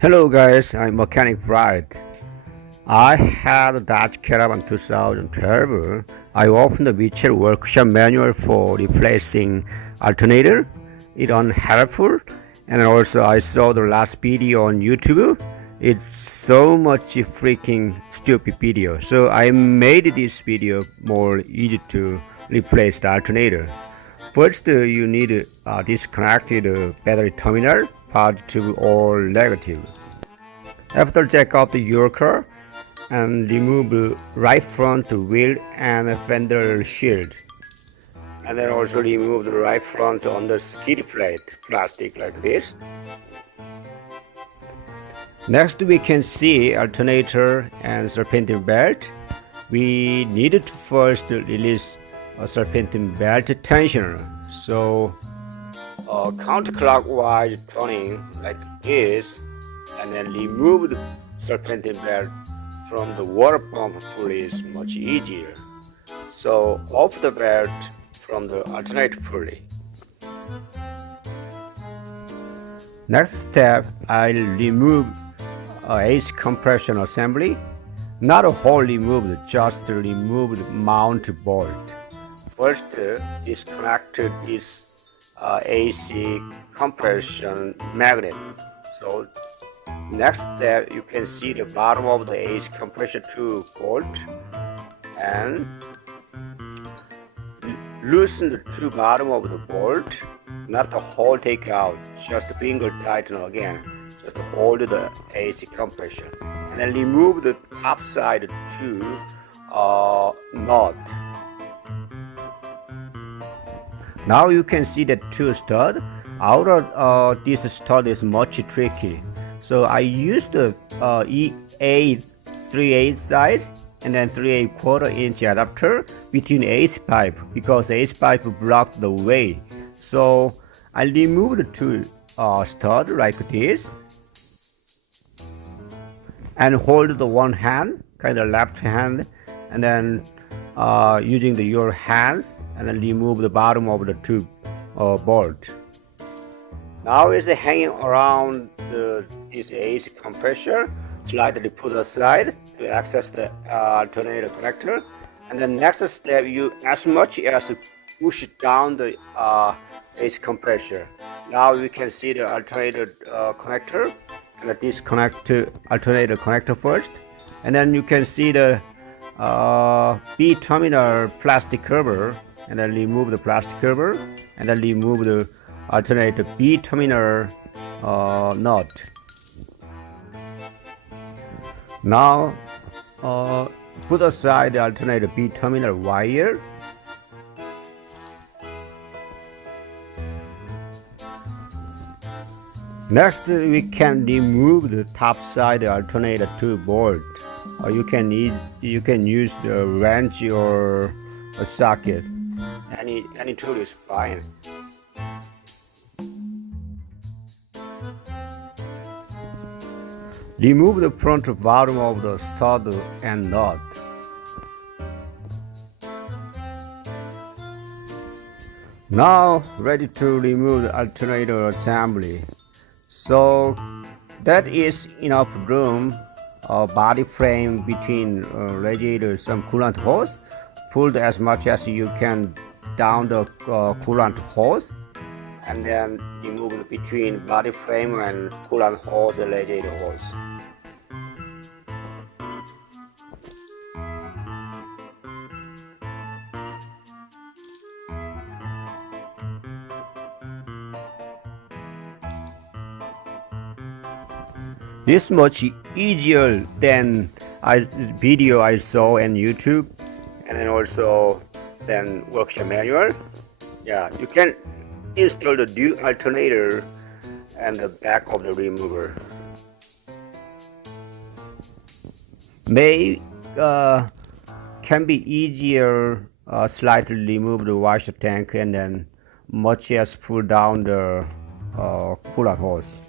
Hello guys, I'm Mechanic Bright. I had a Dodge Caravan 2012. I opened the Mitchell workshop manual for replacing alternator. It unhelpful, and also I saw the last video on YouTube. It's so much freaking stupid video. So I made this video more easy to replace the alternator. First, you need disconnected battery terminal, positive or negative. After check out your car and remove right front wheel and fender shield. And then also remove the right front on the skid plate, plastic like this. Next we can see alternator and serpentine belt. We needed to first release a serpentine belt tensioner. So counterclockwise turning like this, and then remove the serpentine belt from the water pump pulley is much easier. So off the belt from the alternator pulley. Next step, I'll remove AC compression assembly. Not a whole removed, just remove the mount bolt. First, disconnect this AC compression magnet. So next step, you can see the bottom of the AC compression tube bolt and loosen the two bottom of the bolt, not the whole take out, just finger tighten again, just hold the AC compression, and then remove the top side tube nut. Now you can see that two stud. Outer this stud is much tricky. So I used the E8 3/8 size and then 3/4 inch adapter between AC pipe because AC pipe blocked the way. So I removed the two stud like this and hold the one hand, kind of left hand, and then using your hands and then remove the bottom of the tube bolt. Now it's hanging around this AC compressor, slightly put aside to access the alternator connector. And the next step, you as much as push down the AC compressor. Now you can see the alternator connector, and disconnect alternator connector first, and then you can see the B terminal plastic cover, and then remove the plastic cover, and then remove the alternator B terminal nut. Now put aside the alternator B terminal wire. Next, we can remove the top side alternator tube bolt. You can use the wrench or a socket. Any tool is fine. Remove the front bottom of the stud and nut. Now ready to remove the alternator assembly. So that is enough room, body frame between radiator, some coolant hose. Pull as much as you can down the coolant hose, and then remove between body frame and coolant hose and radiator hose. This is much easier than video I saw on YouTube, and then also then workshop manual. Yeah, you can install the new alternator and the back of the remover. Can be easier slightly remove the washer tank and then much as pull down the coolant hose.